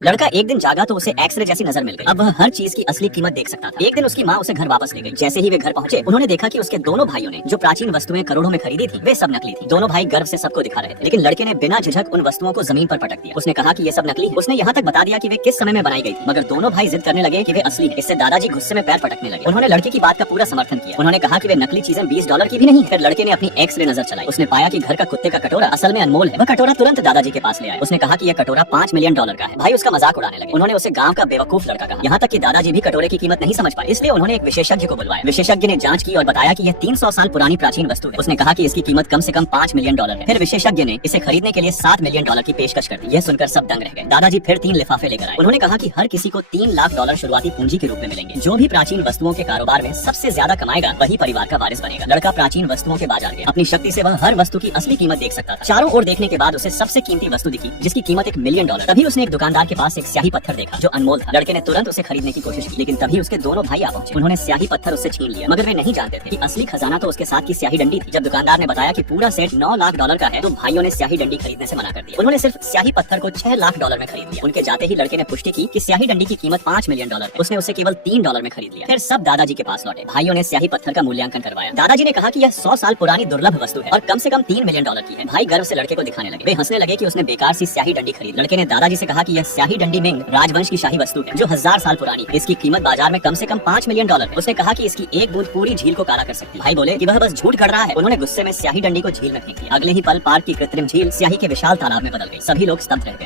लड़का एक दिन जागा तो उसे एक्सरे जैसी नजर मिल गई। अब वह हर चीज की असली कीमत देख सकता था। एक दिन उसकी माँ उसे घर वापस ले गई। जैसे ही वे घर पहुंचे उन्होंने देखा कि उसके दोनों भाइयों ने जो प्राचीन वस्तुएं करोड़ों में खरीदी थी वे सब नकली थी। दोनों भाई गर्व से सबको दिखा रहे थे, लेकिन लड़के ने बिना झिझक उन वस्तुओं को जमीन पर पटक दिया। उसने कहा कि ये सब नकली है। उसने यहाँ तक बता दिया कि वे किस समय में बनाई गई थी, मगर दोनों भाई जिद करने लगे कि वे असली है। इससे दादाजी गुस्से में पैर पटकने लगे। उन्होंने लड़के की बात का पूरा समर्थन किया। उन्होंने कहा कि वे नकली चीजें $20 की भी नहीं। फिर लड़के ने अपनी एक्सरे नजर चलाई। उसने पाया कि घर का कुत्ते का कटोरा असल में अनमोल है। वह कटोरा तुरंत दादाजी के पास ले आया। उसने कहा कि यह कटोरा $5 मिलियन का है। भाई उसका मजाक उड़ाने लगे। उन्होंने उसे गांव का बेवकूफ लड़का कहा। यहाँ तक कि दादाजी भी कटोरे की कीमत नहीं समझ पाए, इसलिए उन्होंने एक विशेषज्ञ को बुलवाया। विशेषज्ञ ने जांच की और बताया कि यह 300 साल पुरानी प्राचीन वस्तु है। उसने कहा कि इसकी कीमत कम से कम $5 मिलियन है। फिर विशेषज्ञ ने इसे खरीदने के लिए $7 मिलियन की पेशकश कर दी। यह सुनकर सब दंग रह गए। दादाजी फिर 3 लिफाफे लेकर आए। उन्होंने कहा कि हर किसी को $3 लाख शुरुआती पूंजी के रूप में मिलेंगे। जो भी प्राचीन वस्तुओं के कारोबार में सबसे ज्यादा कमाएगा वही परिवार का वारिस बनेगा। लड़का प्राचीन वस्तुओं के बाजार गया। अपनी शक्ति से वह हर वस्तु की असली कीमत देख सकता था। चारों ओर देखने के बाद उसे सबसे कीमती वस्तु दिखी जिसकी कीमत $1 मिलियन। तभी उसने एक दुकानदार के पास एक स्याही पत्थर देखा जो अनमोल था। लड़के ने तुरंत उसे खरीदने की कोशिश की, लेकिन तभी उसके दोनों भाई आ पहुंचे। उन्होंने स्याही पत्थर उससे छीन लिया, मगर वे नहीं जानते थे कि असली खजाना तो उसके साथ की स्याही डंडी थी। जब दुकानदार ने बताया कि पूरा सेट $9 लाख का है, तो भाइयों ने स्याही डंडी खरीदने से मना कर दिया। उन्होंने सिर्फ स्याही पत्थर को $6 लाख में खरीद लिया। उनके जाते ही लड़के ने पुष्टि की कि स्याही डंडी की कीमत $5 मिलियन है। उसने उसे केवल $3 में खरीद लिया। फिर सब दादाजी के पास लौटे। भाइयों ने स्याही पत्थर का मूल्यांकन करवाया। दादाजी ने कहा कि यह 100 साल पुरानी दुर्लभ वस्तु है और कम से कम $3 मिलियन की है। भाई गर्व से लड़के को दिखाने लगे। वे हंसने लगे कि उसने बेकार सी स्याही डंडी खरीद। लड़के ने दादाजी से कहा कि यह स्याही डंडी मिंग राजवंश की शाही वस्तु है जो 1000 साल पुरानी है। इसकी कीमत बाजार में कम से कम $5 मिलियन है। उसने कहा कि इसकी एक बूंद पूरी झील को काला कर सकती है। भाई बोले कि वह बस झूठ कर रहा है। उन्होंने गुस्से में स्याही डंडी को झील में फेंक दिया। अगले ही पल पार्क की कृत्रिम झील स्याही के विशाल तालाब में बदल गई। सभी लोग स्तब्ध रह गए।